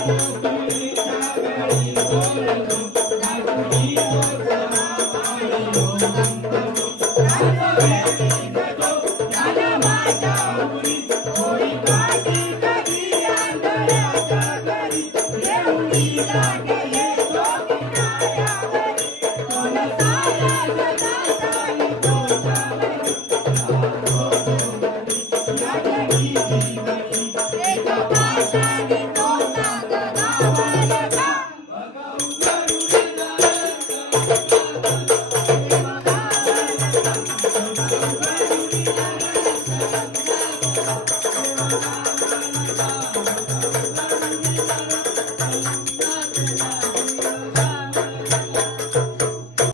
Thank you. どうも。